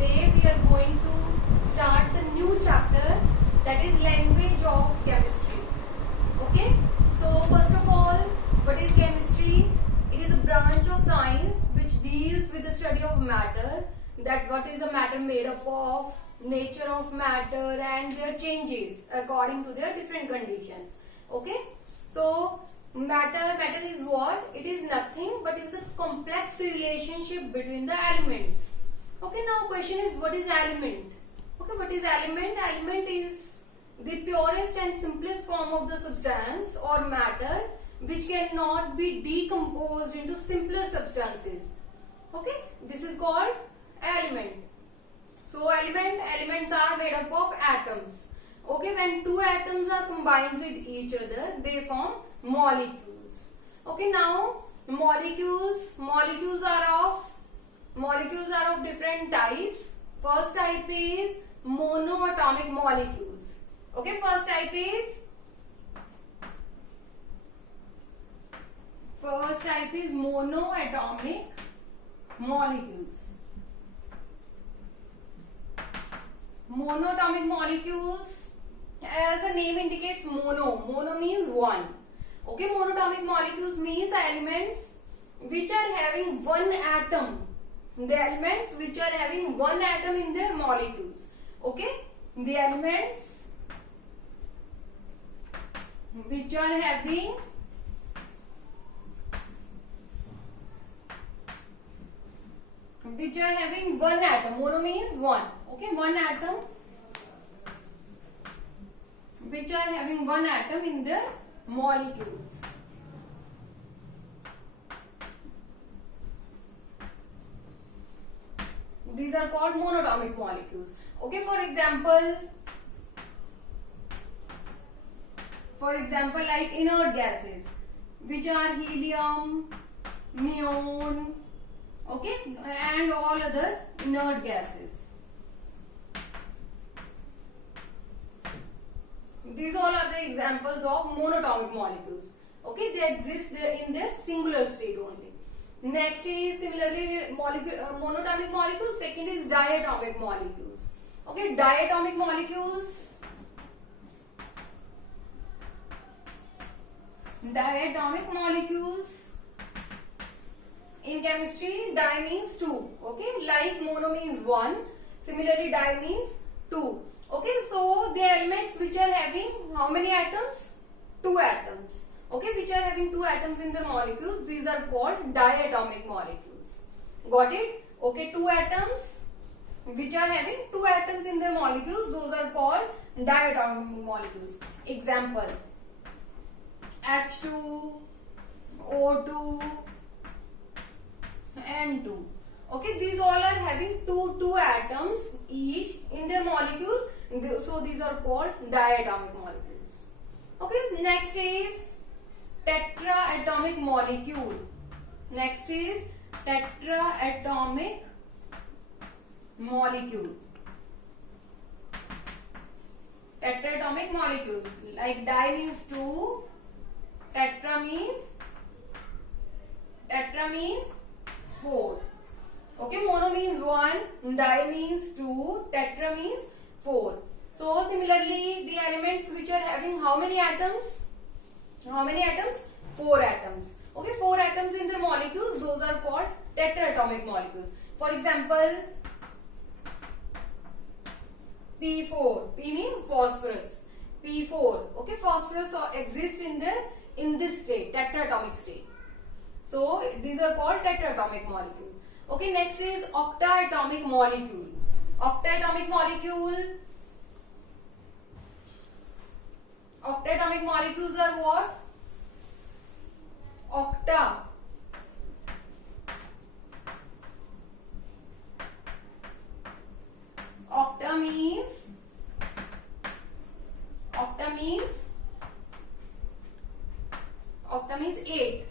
today we are going to start the new chapter, that is language of chemistry. Okay, so first of all, what is chemistry? It is a branch of science which deals with the study of matter, that what is a matter made up of, nature of matter and their changes according to their different conditions. Okay, so matter is what? It is nothing but is the complex relationship between the elements. Okay, now question is, what is element? Okay, what is element? Element is the purest and simplest form of the substance or matter which cannot be decomposed into simpler substances. Okay, this is called element. So elements are made up of atoms. Okay, when two atoms are combined with each other, they form molecules. Okay, now molecules are of different types. First type is monoatomic molecules. Okay, first type is monoatomic molecules. Monoatomic molecules, as the name indicates, mono means one. Okay, monoatomic molecules means elements which are having one atom. The elements which are having one atom in their molecules. Okay, the elements which are having one atom. Mono means one. Okay, one atom which are having one atom in their molecules. These are called monoatomic molecules. Okay, for example like inert gases, which are helium, neon, okay, and all other inert gases. These all are the examples of monatomic molecules. Okay, they exist in their singular state only. Next is similarly monatomic molecules. Second is diatomic molecules. Okay, diatomic molecules. Diatomic molecules. In chemistry, di means two. Okay, like mono means one. Similarly, di means two. Okay, so the elements which are having how many atoms? Two atoms. Okay, which are having two atoms in their molecules, these are called diatomic molecules. Got it? Okay, two atoms which are having two atoms in their molecules, those are called diatomic molecules. Example: H2, O2, N2. Okay, these all are having two atoms each in their molecule, so these are called diatomic molecules. Okay, next is tetraatomic molecule. Next is tetraatomic molecule. Tetraatomic molecules, like di means two, tetra means four. Okay, mono means one, di means two, tetra means four. So similarly, the elements which are having how many atoms? How many atoms? Four atoms. Okay, four atoms in their molecules, those are called tetraatomic molecules. For example, P4. P means phosphorus. P4. Okay, phosphorus exists in this state, tetraatomic state. So these are called tetraatomic molecule. Okay, next is octaatomic molecule. Octaatomic molecule. Octaatomic molecules are what? Octa. Octa means 8.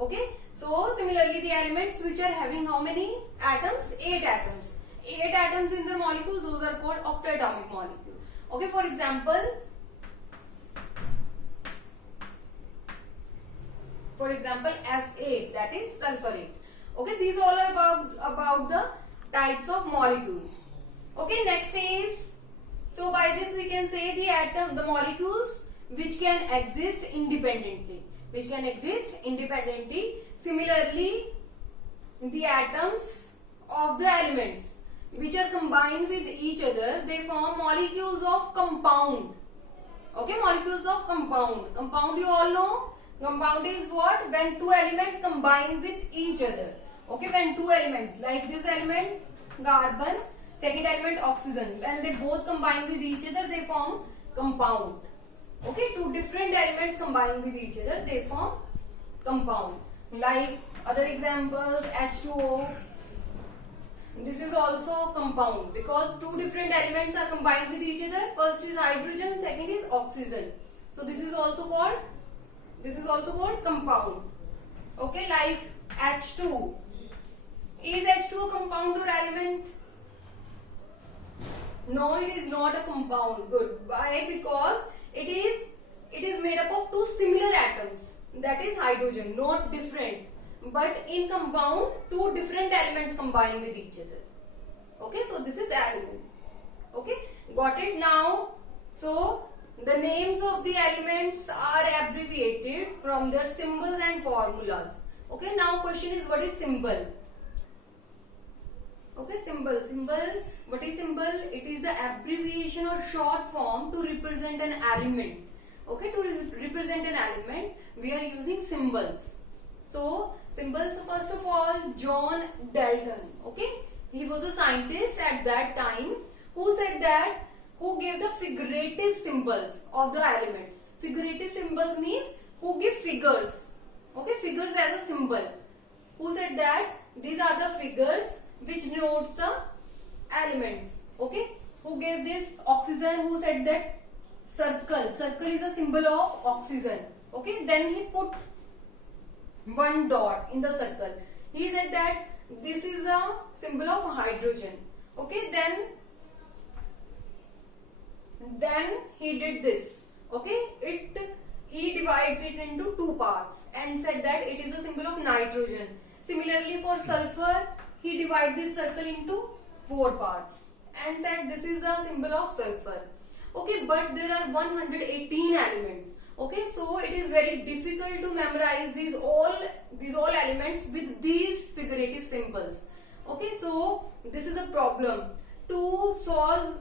Okay, so similarly the elements which are having how many atoms? 8 atoms. 8 atoms in the molecule, those are called octaatomic molecule. Okay, for example, S8, that is sulfurate. Okay, these all are about the types of molecules. Okay, next is, so by this we can say the molecules which can exist independently. Similarly, the atoms of the elements which are combined with each other, they form molecules of compound. Okay, molecules of compound. Compound you all know. Compound is what? When two elements combine with each other. Okay, when two elements, like this element carbon, second element oxygen, when they both combine with each other, they form compound. Okay, two different elements combine with each other, they form compound. Like other examples, H2O. This is also compound because two different elements are combined with each other. First is hydrogen, second is oxygen. So this is also called compound. Okay, like H2. Is H2 a compound or element? No, it is not a compound. Good. Why? Because it is made up of two similar atoms. That is hydrogen, not different. But in compound, two different elements combine with each other. Okay, so this is element. Okay, got it now? So the names of the elements are abbreviated from their symbols and formulas. Okay, now question is, what is symbol? Okay, symbol. What is symbol? It is the abbreviation or short form to represent an element. Okay, to represent an element, we are using symbols. So symbols, first of all, John Dalton. Okay, he was a scientist at that time who gave the figurative symbols of the elements. Figurative symbols means who give figures. Okay, figures as a symbol. Who said that these are the figures which denotes the elements. Okay, who gave this? Oxygen. Who said that circle is a symbol of oxygen. Okay, then he put one dot in the circle. He said that this is a symbol of hydrogen. Okay, then he did this. Okay, he divides it into two parts and said that it is a symbol of nitrogen. Similarly, for sulfur, he divided this circle into four parts and said this is a symbol of sulfur. Okay, but there are 118 elements. Okay, so it is very difficult to memorize these all elements with these figurative symbols. Okay, so this is a problem to solve.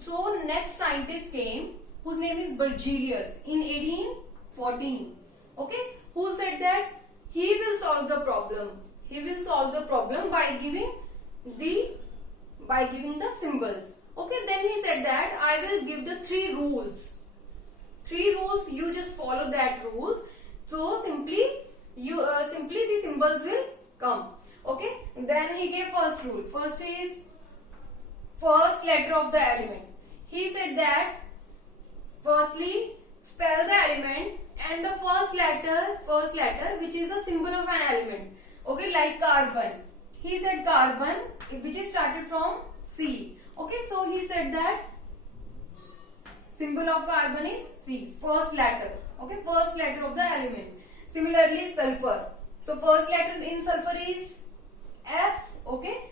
So next scientist came, whose name is Berzelius, in 1814. Okay, who said that he will solve the problem. He will solve the problem by giving the symbols. Okay, then he said that I will give the three rules. You just follow that rules. So simply the symbols will come. Okay, then he gave first rule. First is first letter of the element. He said that firstly spell the element and the first letter which is a symbol of an element. Okay, like carbon. He said carbon, which is started from C. Okay, so he said that symbol of carbon is C, first letter. Okay, first letter of the element. Similarly, sulfur. So first letter in sulfur is S. Okay,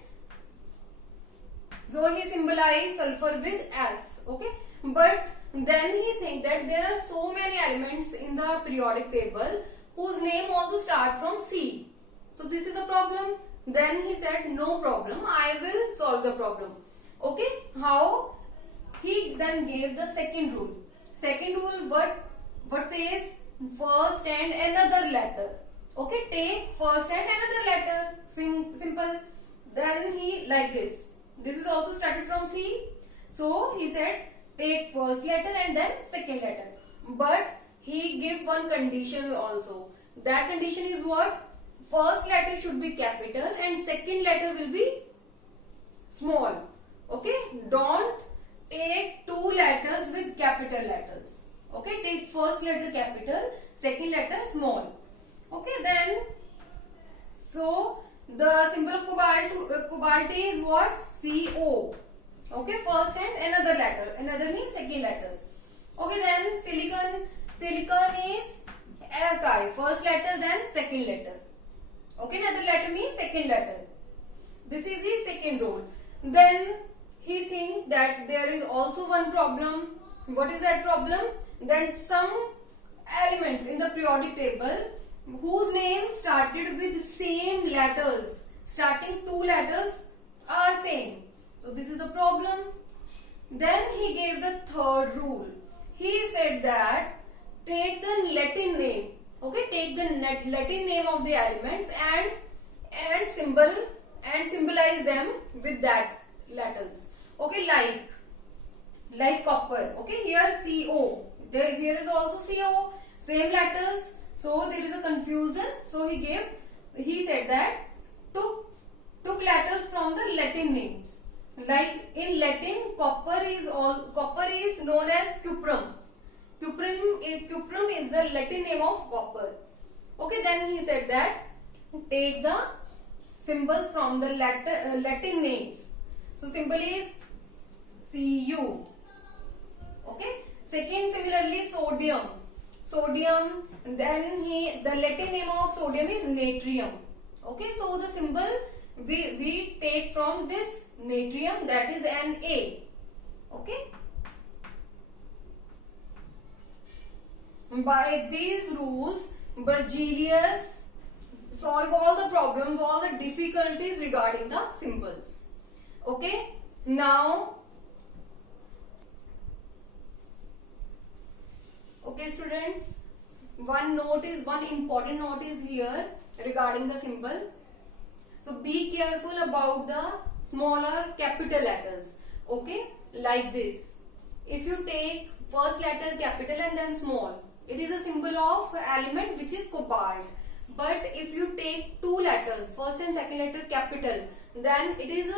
so he symbolized sulfur with S. Okay, but then he think that there are so many elements in the periodic table whose name also start from C. So this is a problem. Then he said, no problem, I will solve the problem. Okay, how? He then gave the second rule. Second rule, what says? First and another letter. Okay, take first and another letter. Simple. Then he like this. This is also started from C. So he said take first letter and then second letter. But he gave one condition also. That condition is what? First letter should be capital and second letter will be small. Okay, don't take two letters with capital letters. Okay, take first letter capital, second letter small. Okay, then so the symbol of cobalt is what? CO. Okay, first and another letter. Another means second letter. Okay, then silicon is Si. First letter then second letter. Okay, another letter means second letter. This is the second rule. Then he think that there is also one problem. What is that problem? That some elements in the periodic table whose name started with same letters, starting two letters are same. So this is a problem. Then he gave the third rule. He said that take the Latin name. Okay, take the Latin name of the elements and symbolize them with that letters. Okay, like copper. Okay, here CO. Here is also CO. Same letters. So there is a confusion. So he said that took letters from the Latin names. Like in Latin, copper is known as cuprum. Cuprum is the Latin name of copper. Okay, then he said that take the symbols from the Latin names. So symbol is Cu. Okay. Second, similarly, sodium. Then the Latin name of sodium is natrium. Okay. So the symbol we take from this natrium, that is Na. Okay. By these rules, Berzelius solved all the problems, all the difficulties regarding the symbols. Okay. Now, okay students, one important note is here regarding the symbol. So be careful about the smaller capital letters. Okay, like this. If you take first letter capital and then small, it is a symbol of element which is cobalt. But if you take two letters, first and second letter capital, then it is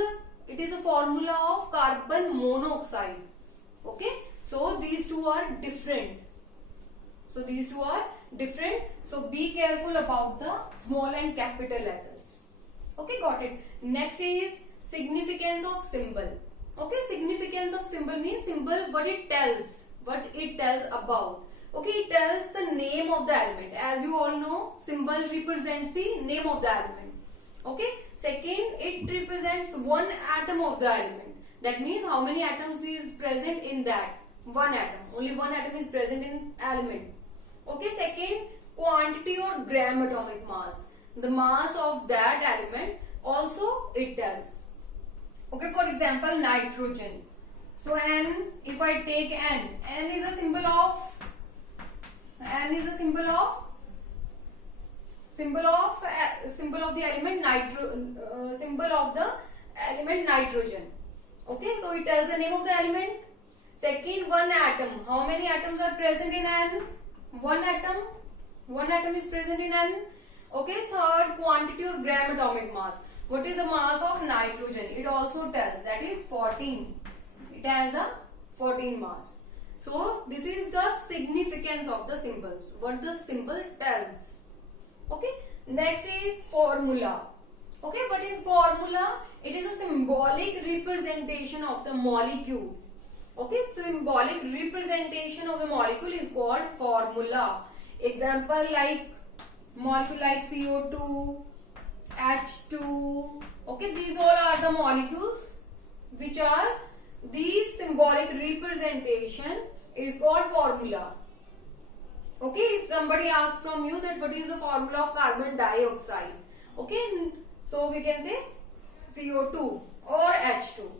a formula of carbon monoxide. Okay, so these two are different. So be careful about the small and capital letters. Okay, got it. Next is significance of symbol. Okay, significance of symbol means symbol what it tells about. Okay, it tells the name of the element. As you all know, symbol represents the name of the element. Okay, second, it represents one atom of the element. That means how many atoms is present in that? One atom. Only one atom is present in element. Okay, second, quantity or gram atomic mass. The mass of that element also it tells. Okay, for example, nitrogen. So N, if I take N is a symbol of the element nitrogen. Okay, so it tells the name of the element. Second, one atom. How many atoms are present in N? One atom is present in N. Okay, third, quantity or gram atomic mass. What is the mass of nitrogen? It also tells, that is 14. It has a 14 mass. So this is the significance of the symbols, what the symbol tells. Okay, next is formula. Okay, what is formula? It is a symbolic representation of the molecule. Okay, symbolic representation of the molecule is called formula. Example like molecule like CO2, H2. Okay, these all are the molecules which are these symbolic representation is called formula. Okay, if somebody asks from you that what is the formula of carbon dioxide, okay, so we can say CO2 or H2.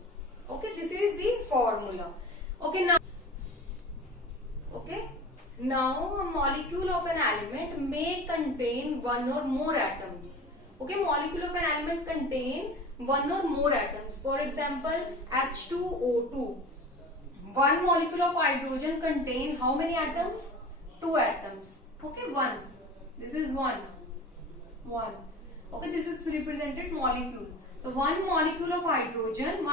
Okay, this is the formula. Okay, now a molecule of an element may contain one or more atoms. Okay, molecule of an element contain one or more atoms. For example, H2O2. One molecule of hydrogen contain how many atoms? 2 atoms. Okay, 1. This is 1. Okay, this is represented molecule. So one molecule of hydrogen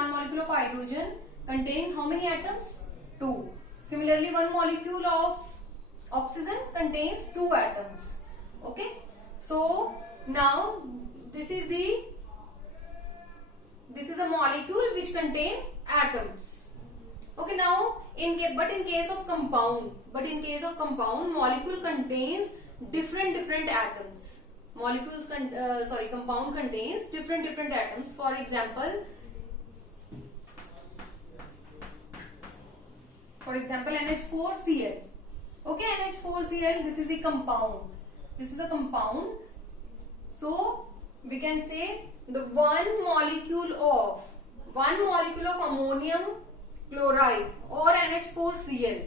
contain how many atoms? 2. Similarly, one molecule of oxygen contains 2 atoms. Okay, so now this is a molecule which contain atoms. Okay, now in case of compound, molecule contains different atoms. Compound contains different atoms. For example, For example, NH4Cl. Okay, NH4Cl, this is a compound. This is a compound. So we can say the one molecule of ammonium chloride or NH4Cl,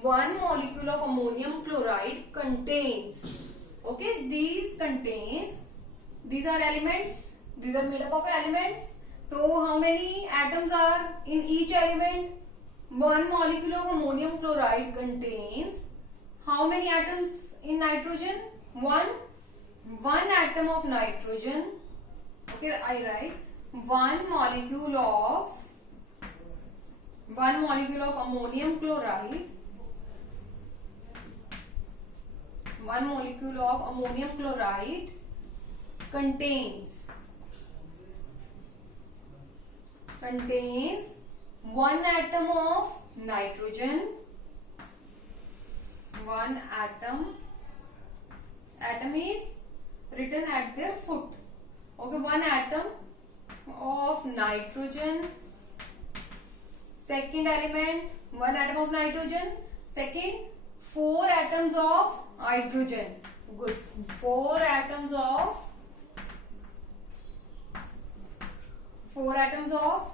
one molecule of ammonium chloride contains, okay, these are elements, these are made up of elements. So how many atoms are in each element? One molecule of ammonium chloride contains how many atoms in nitrogen? One atom of nitrogen. Okay, I write one molecule of ammonium chloride. One molecule of ammonium chloride contains one atom of nitrogen. One atom is written at their foot. Okay, one atom of nitrogen. Second element, one atom of nitrogen. Second, 4 atoms of hydrogen. Good. 4 atoms of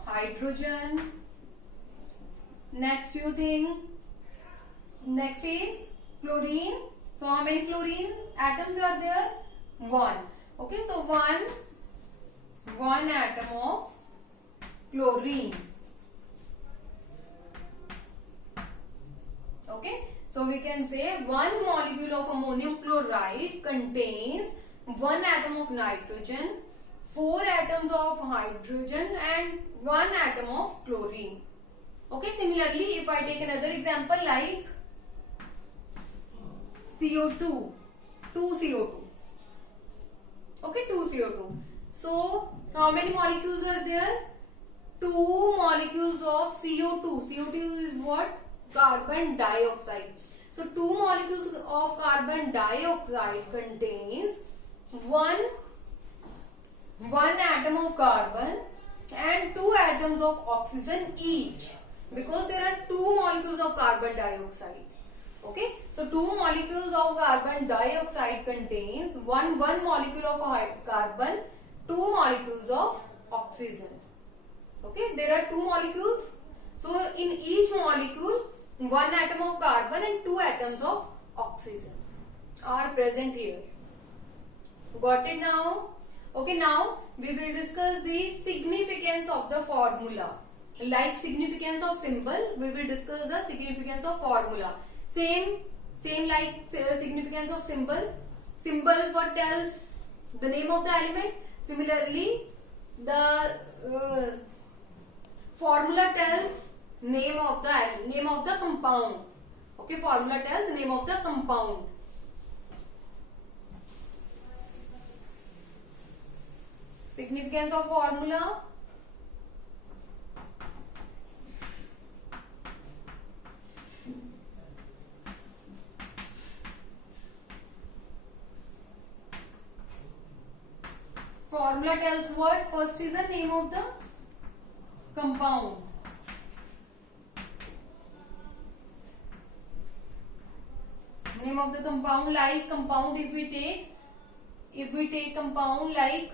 hydrogen. Next few things. Next is chlorine. So how many chlorine atoms are there? 1. Okay, so one atom of chlorine. Okay, so we can say one molecule of ammonium chloride contains one atom of nitrogen, 4 atoms of hydrogen and 1 atom of chlorine. Okay, similarly, if I take another example like CO2, 2CO2. Okay, 2CO2. So, how many molecules are there? 2 molecules of CO2. CO2 is what? Carbon dioxide. So, 2 molecules of carbon dioxide contains one atom of carbon and 2 atoms of oxygen each, because there are 2 molecules of carbon dioxide. Okay, so 2 molecules of carbon dioxide contains one molecule of carbon, 2 molecules of oxygen. Okay, there are 2 molecules. So in each molecule, 1 atom of carbon and 2 atoms of oxygen are present here. Got it now? Okay, now we will discuss the significance of the formula. Like significance of symbol, we will discuss the significance of formula. Same like significance of symbol. Symbol what tells the name of the element. Similarly, the formula tells name of the compound. Okay, formula tells name of the compound. Significance of formula. Formula tells what? First is the name of the compound. Name of the compound, like compound if we take compound like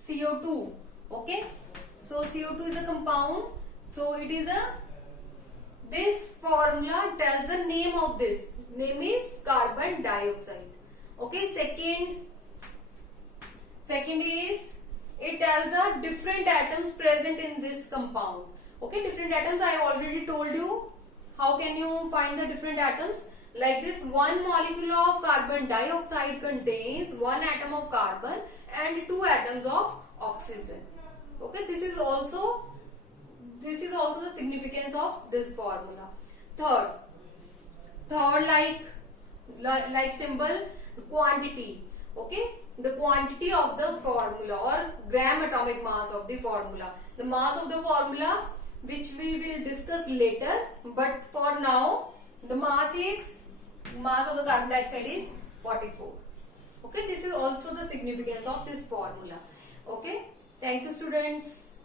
CO2. Okay, so CO2 is a compound, so it is this formula tells the name of this. Name is carbon dioxide. Okay, second is it tells the different atoms present in this compound. Okay, different atoms I already told you. How can you find the different atoms? Like this, one molecule of carbon dioxide contains one atom of carbon and 2 atoms of oxygen. Okay, this is also the significance of this formula. Third like symbol, quantity. Okay, the quantity of the formula or gram atomic mass of the formula. The mass of the formula which we will discuss later, but for now the mass of the carbon dioxide is 44. Okay, this is also the significance of this formula. Okay, thank you students.